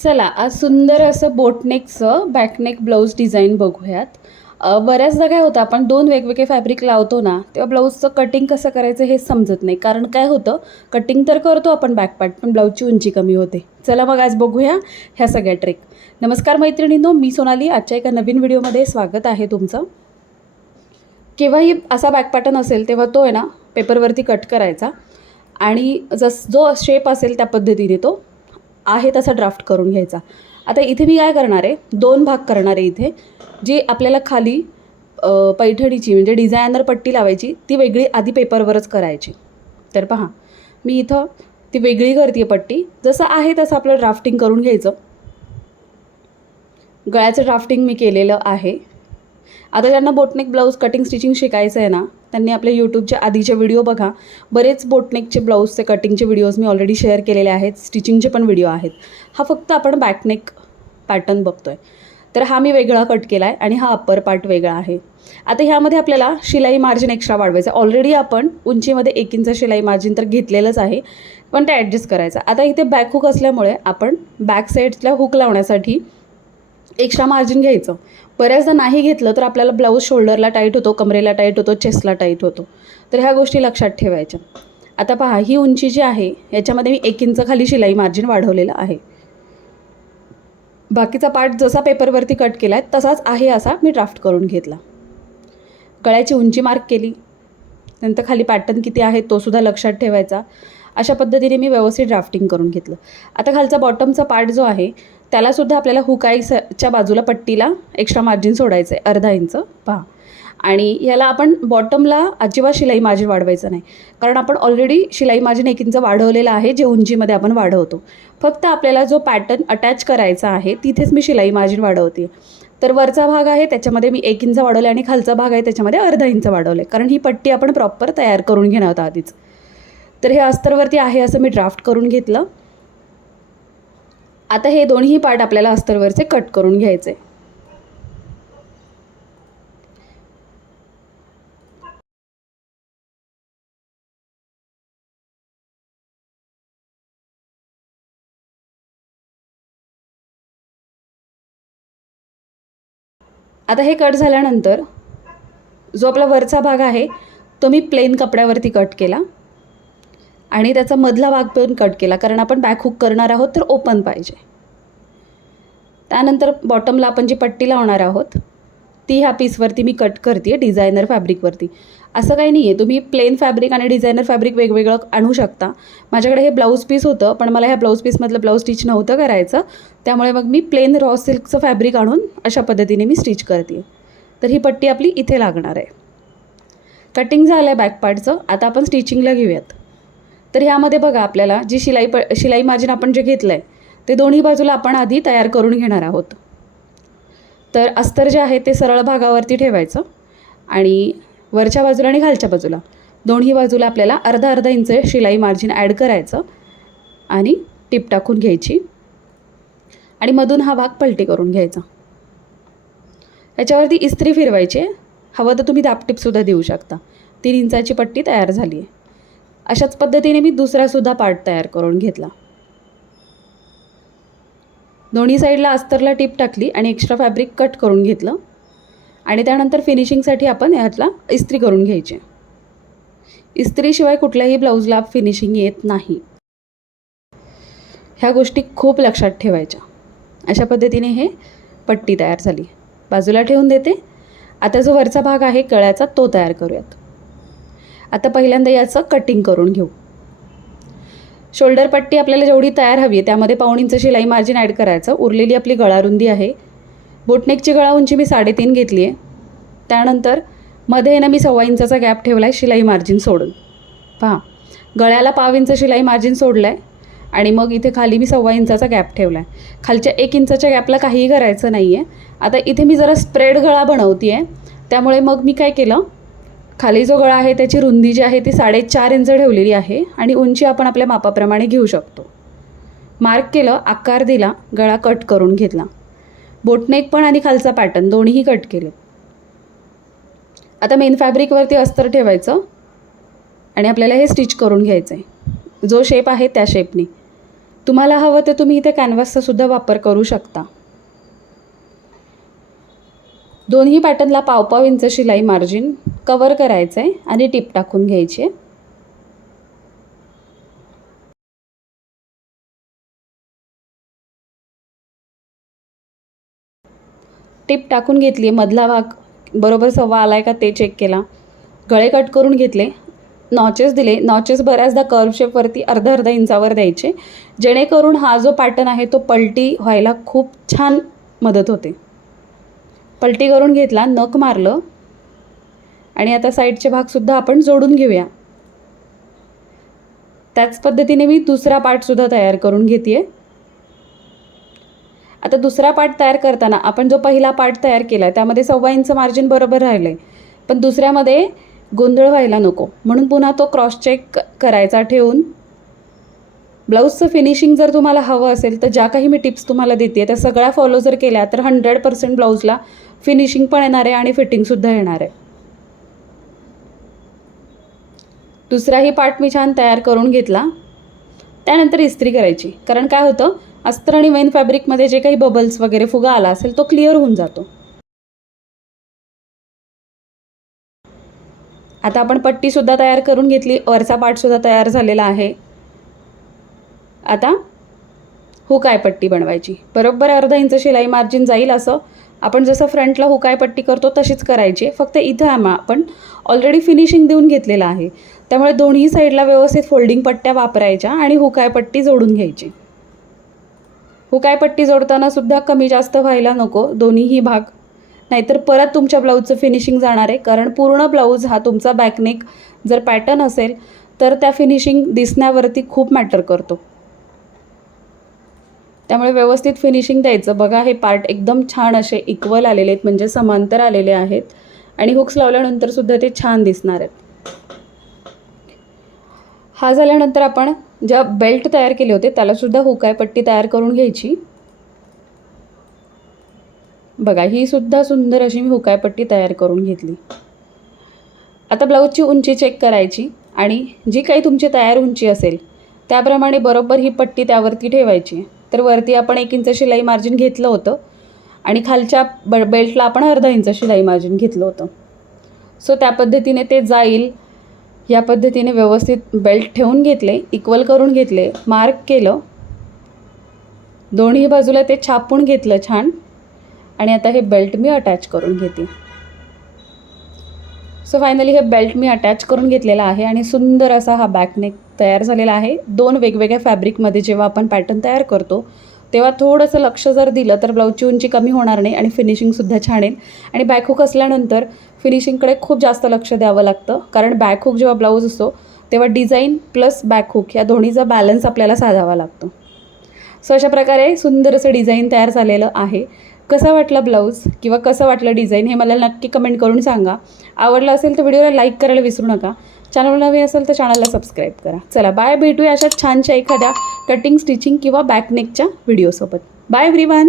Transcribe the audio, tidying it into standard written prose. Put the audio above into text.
चला आज सुंदर असं बोटनेकचं बॅकनेक ब्लाऊज डिझाईन बघूयात. बऱ्याचदा काय होतं, आपण दोन वेगवेगळे फॅब्रिक लावतो ना, तेव्हा ब्लाऊजचं कटिंग कसं करायचं हे समजत नाही. कारण काय होतं, कटिंग तर करतो आपण बॅक पार्ट, पण ब्लाऊजची उंची कमी होते. चला मग आज बघूया ह्या सगळ्या ट्रिक. नमस्कार मैत्रिणींनो, मी सोनाली. आजच्या एका नवीन व्हिडिओमध्ये स्वागत आहे तुमचं. केव्हाही असा बॅक पॅटर्न असेल तेव्हा तो आहे ना पेपरवरती कट करायचा आणि जो शेप असेल त्या पद्धतीने तो आहे तसा ड्राफ्ट करून घ्यायचा. आता इथे मी काय करणार आहे, दोन भाग करणार आहे. इथे जी आपल्याला खाली पैठणीची म्हणजे डिझायनर पट्टी लावायची ती वेगळी आधी पेपरवरच करायची. तर पहा, मी इथं ती वेगळी करते पट्टी. जसं आहे तसं आपलं ड्राफ्टिंग करून घ्यायचं. गळ्याचं ड्राफ्टिंग मी केलेलं आहे. आता ज्यांना बोटनेक ब्लाऊज कटिंग स्टिचिंग शिकायचं आहे ना, त्यांनी आपल्या यूट्यूबचे आधीचे व्हिडिओ बघा. बरेच बोटनेकचे ब्लाऊजचे कटिंगचे व्हिडिओज मी ऑलरेडी शेअर केलेले आहेत. स्टिचिंगचे पण व्हिडिओ आहेत. हा फक्त आपण बॅकनेक पॅटर्न बघतो आहे. तर हा मी वेगळा कट केला आहे आणि हा अप्पर पार्ट वेगळा आहे. आता ह्यामध्ये आपल्याला शिलाई मार्जिन एक्स्ट्रा वाढवायचं. ऑलरेडी आपण उंचीमध्ये 1 इंच शिलाई मार्जिन तर घेतलेलंच आहे, पण ते ॲडजस्ट करायचं. आता इथे बॅक हुक असल्यामुळे आपण बॅक साईडला हुक लावण्यासाठी एक्स्ट्रा मार्जिन घ्यायचं. बऱ्याचदा नाही घेतलं तर आपल्याला ब्लाऊज शोल्डरला टाईट होतो, कमरेला टाईट होतो, चेस्टला टाईट होतो. तर ह्या गोष्टी लक्षात ठेवायच्या. आता पहा, ही उंची जी आहे याच्यामध्ये मी 1 इंच खाली शिलाई मार्जिन वाढवलेलं आहे. बाकीचा पार्ट जसा पेपरवरती कट केला आहे तसाच आहे असा मी ड्राफ्ट करून घेतला. गळ्याची उंची मार्क केली, नंतर खाली पॅटर्न किती आहे तोसुद्धा लक्षात ठेवायचा. अशा पद्धतीने मी व्यवस्थित ड्राफ्टिंग करून घेतलं. आता खालचा बॉटमचा पार्ट जो आहे त्यालासुद्धा आपल्याला हुकाईच्या बाजूला पट्टीला एक्स्ट्रा मार्जिन सोडायचं आहे 1/2 इंच. पहा, आणि ह्याला आपण बॉटमला अजिबात शिलाई मार्जिन वाढवायचं नाही, कारण आपण ऑलरेडी शिलाई मार्जिन 1 इंच वाढवलेलं आहे, जे उंचीमध्ये आपण वाढवतो. फक्त आपल्याला जो पॅटर्न अटॅच करायचा आहे तिथेच मी शिलाई मार्जिन वाढवते. तर वरचा भाग आहे त्याच्यामध्ये मी 1 इंच वाढवले आणि खालचा भाग आहे त्याच्यामध्ये 1/2 इंच वाढवले, कारण ही पट्टी आपण प्रॉपर तयार करून घेणार आहोत आधीच. तर हे अस्तरवरती आहे असं मी ड्राफ्ट करून घेतलं. आता हे दोन्ही पार्ट आपल्याला अस्तरवरचे कट करून घ्यायचे. आता हे कट झाल्यानंतर जो आपला वरचा भाग आहे तो मी प्लेन कपड्यावरती कट केला आणि त्याचा मधला भाग पण कट केला, कारण आपण बॅक हुक करणार आहोत तर ओपन पाहिजे. त्यानंतर बॉटमला आपण जी पट्टी लावणार आहोत ती ह्या पीसवरती मी कट करते आहे डिझायनर फॅब्रिकवरती. असं काही नाही आहे, तुम्ही प्लेन फॅब्रिक आणि डिझायनर फॅब्रिक वेगवेगळं आणू शकता. माझ्याकडे हे ब्लाऊज पीस होतं, पण मला ह्या ब्लाऊज पीसमधलं ब्लाऊज स्टिच नव्हतं करायचं, त्यामुळे मग मी प्लेन रॉ सिल्कचं फॅब्रिक आणून अशा पद्धतीने मी स्टिच करते. तर ही पट्टी आपली इथे लागणार आहे. कटिंग झालं आहे बॅक पार्टचं. आता आपण स्टिचिंगला घेऊयात. तर ह्यामध्ये बघा, आपल्याला जी शिलाई मार्जिन आपण जे घेतलं आहे ते दोन्ही बाजूला आपण आधी तयार करून घेणार आहोत. तर अस्तर जे आहे ते सरळ भागावरती ठेवायचं आणि वरच्या बाजूला आणि खालच्या बाजूला दोन्ही बाजूला आपल्याला 1/2 इंच शिलाई मार्जिन ॲड करायचं आणि टिप टाकून घ्यायची आणि मधून हा भाग पलटी करून घ्यायचा. याच्यावरती इस्त्री फिरवायची. हवं तर तुम्ही दाबटिपसुद्धा देऊ शकता. 3 इंचाची पट्टी तयार झाली आहे. अशाच पद्धतीने मी दुसरासुद्धा पार्ट तयार करून घेतला. दोन्ही साईडला अस्तरला टिप टाकली आणि एक्स्ट्रा फॅब्रिक कट करून घेतलं आणि त्यानंतर फिनिशिंगसाठी आपण यातला इस्त्री करून घ्यायची. इस्त्रीशिवाय कुठल्याही ब्लाऊजला फिनिशिंग येत नाही. ह्या गोष्टी खूप लक्षात ठेवायच्या. अशा पद्धतीने हे पट्टी तयार झाली. बाजूला ठेवून देते. आता जो वरचा भाग आहे गळ्याचा तो तयार करूयात. आता पहिल्यांदा याचं कटिंग करून घेऊ. शोल्डर पट्टी आपल्याला जेवढी तयार हवी आहे त्यामध्ये 1/2 इंच शिलाई मार्जिन ॲड करायचं. उरलेली आपली गळा रुंदी आहे. बोटनेकची गळा उंची मी 3.5 घेतली आहे. त्यानंतर मध्ये ना मी 1.25 इंचाचा गॅप ठेवला आहे शिलाई मार्जिन सोडून. पहा, गळ्याला 1/2 इंच शिलाई मार्जिन सोडलं आहे आणि मग इथे खाली मी 1.25 इंचाचा गॅप ठेवला आहे. खालच्या 1 इंचाच्या गॅपला काहीही करायचं नाही आहे. आता इथे मी जरा स्प्रेड गळा बनवते आहे, त्यामुळे मग मी काय केलं, खाली जो गळा आहे त्याची रुंदी जी आहे ती 4.5 इंच ठेवलेली आहे आणि उंची आपण आपल्या मापाप्रमाणे घेऊ शकतो. मार्क केलं, आकार दिला, गळा कट करून घेतला. बोटनेक पण आणि खालचा पॅटर्न दोन्हीही कट केले. आता मेन फॅब्रिकवरती अस्तर ठेवायचं आणि आपल्याला हे स्टिच करून घ्यायचं आहे. जो शेप आहे त्या शेपने. तुम्हाला हवं तर तुम्ही इथे कॅनव्हासचा सुद्धा वापर करू शकता. दोन्ही पॅटर्नला पाव इंच शिलाई मार्जिन कवर करायचं आहे आणि टिप टाकून घ्यायची आहे. टिप टाकून घेतली, मधला भाग बरोबर सव्वा आलाय का ते चेक केला. गळे कट करून घेतले, नॉचेस दिले. नॉचेस बऱ्याचदा कर्व शेपवरती अर्धा इंचावर द्यायचे, जेणेकरून हा जो पॅटर्न आहे तो पलटी व्हायला खूप छान मदत होते. पलटी करून घेतला, नख मारलं आणि आता साईडचे भागसुद्धा आपण जोडून घेऊया. त्याच पद्धतीने मी दुसरा पार्टसुद्धा तयार करून घेते आहे. आता दुसरा पार्ट तयार करताना आपण जो पहिला पार्ट तयार केला आहे त्यामध्ये 1.25 इंच मार्जिन बरोबर राहिलं आहे, पण दुसऱ्यामध्ये गोंधळ व्हायला नको म्हणून पुन्हा तो क्रॉस चेक करायचा ठेवून. ब्लाऊजचं फिनिशिंग जर तुम्हाला हवं असेल तर ज्या काही मी टिप्स तुम्हाला देते त्या सगळ्या फॉलो जर केल्या तर 100% ब्लाऊजला फिनिशिंग पण येणार आहे आणि फिटिंगसुद्धा येणार आहे. दुसराही पार्ट मी छान तयार करून घेतला. त्यानंतर इस्त्री करायची, कारण काय होतं अस्तर आणि मेन फॅब्रिकमध्ये जे काही बबल्स वगैरे फुगा आला असेल तो क्लिअर होऊन जातो. आता आपण पट्टीसुद्धा तयार करून घेतली, वरचा पार्टसुद्धा तयार झालेला आहे. आता हुकाय पट्टी बनवायची. बरोबर अर्धा इंच शिलाई मार्जिन जाईल असं आपण जसं फ्रंटला हुकाय पट्टी करतो तशीच करायची. फक्त इथं आपण ऑलरेडी फिनिशिंग देऊन घेतलेलं आहे, त्यामुळे दोन्ही साईडला व्यवस्थित फोल्डिंग पट्ट्या वापरायच्या आणि हुकाय पट्टी जोडून घ्यायची. हुकाय पट्टी जोडताना सुद्धा कमी जास्त व्हायला नको दोन्हीही भाग, नाहीतर परत तुमच्या ब्लाऊजचं फिनिशिंग जाणार आहे. कारण पूर्ण ब्लाऊज हा तुमचा बॅकनेक जर पॅटर्न असेल तर त्या फिनिशिंग दिसण्यावरती खूप मॅटर करतो. त्यामुळे व्यवस्थित फिनिशिंग द्यायचं. बघा हे पार्ट एकदम छान असे इक्वल आलेले आहेत, म्हणजे समांतर आलेले आहेत आणि हुक्स लावल्यानंतर सुद्धा ते छान दिसणार आहेत. हा झाल्यानंतर आपण ज्या बेल्ट तयार केले होते त्यालासुद्धा हुकाय पट्टी तयार करून घ्यायची. बघा ही सुद्धा सुंदर अशी मी हुकाय पट्टी तयार करून घेतली. आता ब्लाऊजची उंची चेक करायची आणि जी काही तुमची तयार उंची असेल त्याप्रमाणे बरोबर ही पट्टी त्यावरती ठेवायची. तर वरती आपण 1 इंच शिलाई मार्जिन घेतलं होतं आणि खालच्या बेल्टला आपण अर्धा इंच शिलाई मार्जिन घेतलं होतं. सो त्या पद्धतीने ते जाईल या पद्धतीने व्यवस्थित बेल्ट ठेवून घेतले, इक्वल करून घेतले, मार्क केलं, दोन्ही बाजूला ते छापून घेतलं छान आणि आता हे बेल्ट मी अटॅच करून घेते. सो फायनली हे बेल्ट मी अटॅच करून घेतलेला आहे आणि सुंदर असा हा बॅकनेक तयार झालेला आहे. 2 वेगवेगळ्या फॅब्रिकमध्ये जेव्हा आपण पॅटर्न तयार करतो तेव्हा थोडंसं लक्ष जर दिलं तर ब्लाऊजची उंची कमी होणार नाही आणि फिनिशिंगसुद्धा छान येईल. आणि बॅकहुक असल्यानंतर फिनिशिंगकडे खूप जास्त लक्ष द्यावं लागतं, कारण बॅकहुक जेव्हा ब्लाऊज असतो तेव्हा डिझाईन प्लस बॅकहुक या दोन्हीचा बॅलन्स आपल्याला साधावा लागतो. सो अशा प्रकारे सुंदर असं डिझाईन तयार झालेलं आहे. कसा वाटला ब्लाऊज किंवा कसं वाटलं डिझाईन हे मला नक्की कमेंट करून सांगा. आवडलं असेल तर व्हिडिओला लाईक करायला विसरू नका. चॅनल नवीन असेल तर चॅनलला सबस्क्राईब करा. चला बाय, भेटूया अशा छानशा एखाद्या कटिंग, स्टिचिंग किंवा बॅकनेकच्या व्हिडिओसोबत. Bye everyone.